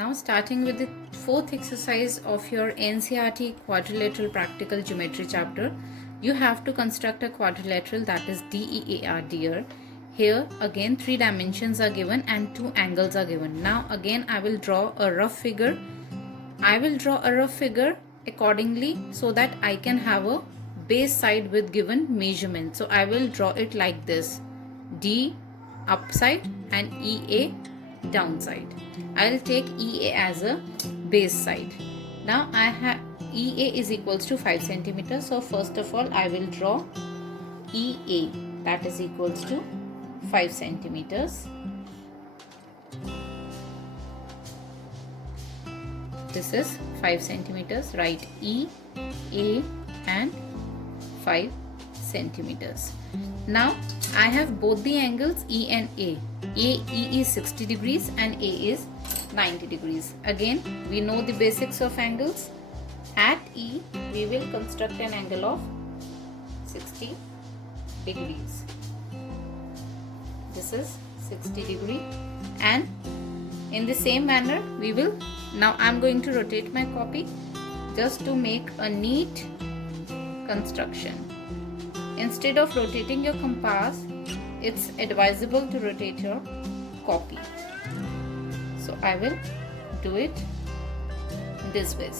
Now starting with the fourth exercise of your NCERT quadrilateral practical geometry chapter, you have to construct a quadrilateral, that is DEAR, dear. Here again 3 dimensions are given and 2 angles are given. Now again I will draw a rough figure. I will draw a rough figure accordingly so that I can have a base side with given measurement. So I will draw it like this: D upside and EA downside. I will take EA as a base side. Now I have EA is equals to 5 centimeters. So first of all I will draw EA, that is equals to 5 centimeters. This is 5 centimeters. Write E, A and 5 centimeters. Now I have both the angles E and A. E is 60 degrees and A is 90 degrees. Again we know the basics of angles. At E we will construct an angle of 60 degrees. This is 60 degree, and in the same manner we will, now I am going to rotate my copy just to make a neat construction. Instead of rotating your compass, it's advisable to rotate your copy. So I will do it this way.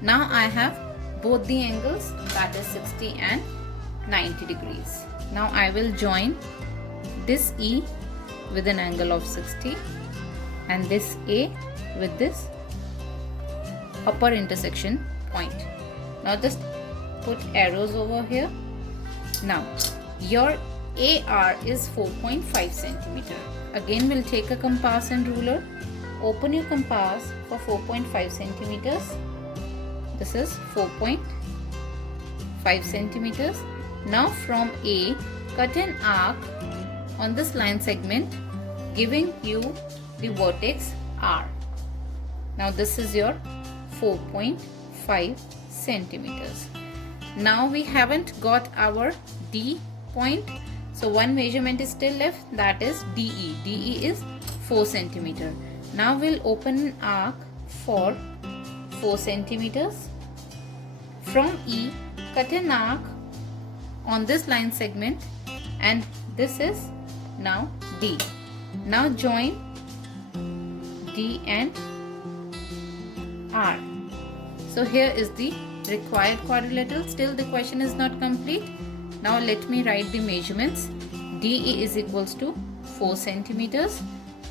Now I have both the angles, that is 60 and 90 degrees. Now I will join this E with an angle of 60 and this A with this upper intersection point. Now just put arrows over here. Now your AR is 4.5 centimeter. Again we'll take a compass and ruler. Open your compass for 4.5 centimeters. This is 4.5 centimeters. Now from A, cut an arc on this line segment, giving you the vertex R. Now this is your 4.5 centimeters. Now we haven't got our D point, so one measurement is still left, that is DE. DE is 4 centimeter. Now we'll open an arc for 4 centimeters. From E, cut an arc on this line segment, and this is now D. Now join D and R. So here is the required quadrilateral. Still the question is not complete. Now let me write the measurements. DE is equals to 4 centimeters.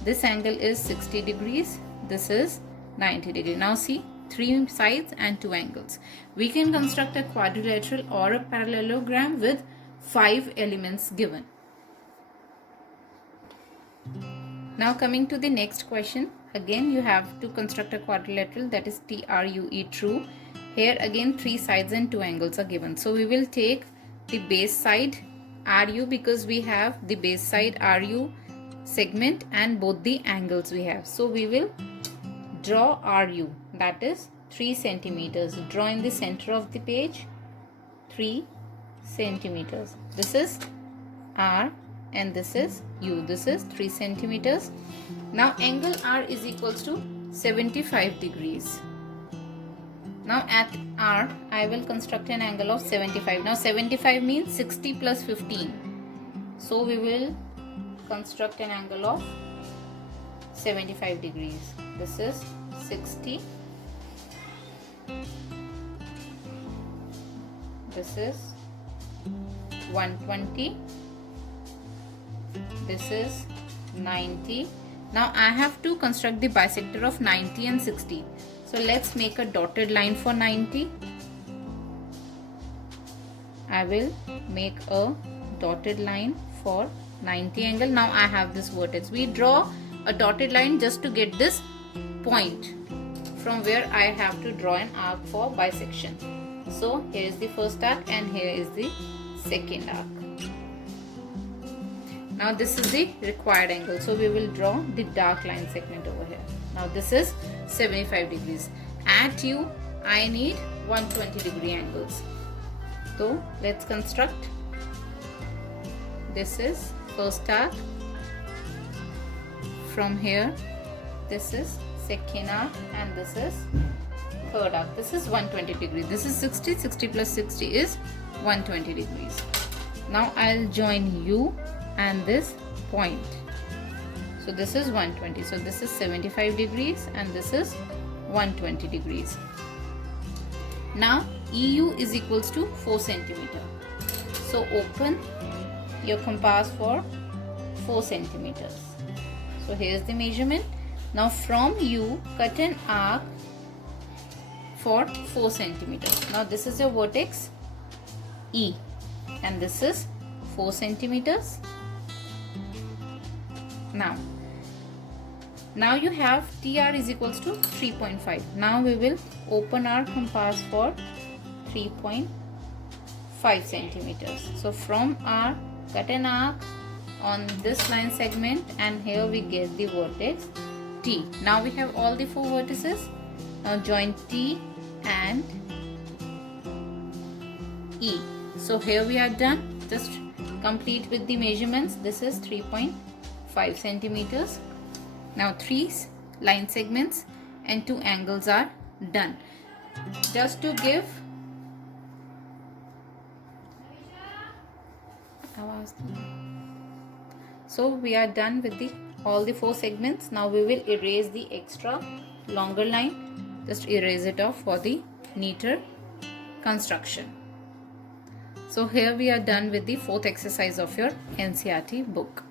This angle is 60 degrees. This is 90 degrees. Now see, 3 sides and 2 angles. We can construct a quadrilateral or a parallelogram with 5 elements given. Now coming to the next question. Again you have to construct a quadrilateral, that is TRUE, true. Here again 3 sides and 2 angles are given. So we will take the base side RU because we have the base side RU segment and both the angles we have. So we will draw RU, that is 3 centimeters. Draw in the center of the page 3 centimeters. This is R and this is U. This is 3 centimeters. Now angle R is equals to 75 degrees. Now at R I will construct an angle of 75. Now 75 means 60 plus 15. So we will construct an angle of 75 degrees. This is 60. This is 120. This is 90. Now I have to construct the bisector of 90 and 60. So let's make a dotted line for 90. I will make a dotted line for 90 angle. Now I have this vertex. We draw a dotted line just to get this point from where I have to draw an arc for bisection. So here is the first arc and here is the second arc. Now this is the required angle. So we will draw the dark line segment over here. Now this is 75 degrees. At U I need 120 degree angles. So let's construct. This is first arc. From here this is second arc, and this is third arc. This is 120 degrees. This is 60. 60 plus 60 is 120 degrees. Now I'll join U and this point. So this is 120. So this is 75 degrees and this is 120 degrees. Now EU is equals to 4 centimeter. So open your compass for 4 centimeters. So here's the measurement. Now from U, cut an arc for 4 centimeters. Now this is your vertex E and this is 4 centimeters. Now you have TR is equals to 3.5. Now we will open our compass for 3.5 centimeters. So from R, cut an arc on this line segment, and here we get the vertex T. Now we have all the 4 vertices. Now join T and E. So here we are done. Just complete with the measurements. This is 3.5 centimeters. Now 3 line segments and 2 angles are done. Just to give so we are done with all the 4 segments. Now we will erase the extra longer line. Just erase it off for the neater construction. So here we are done with the 4th exercise of your NCERT book.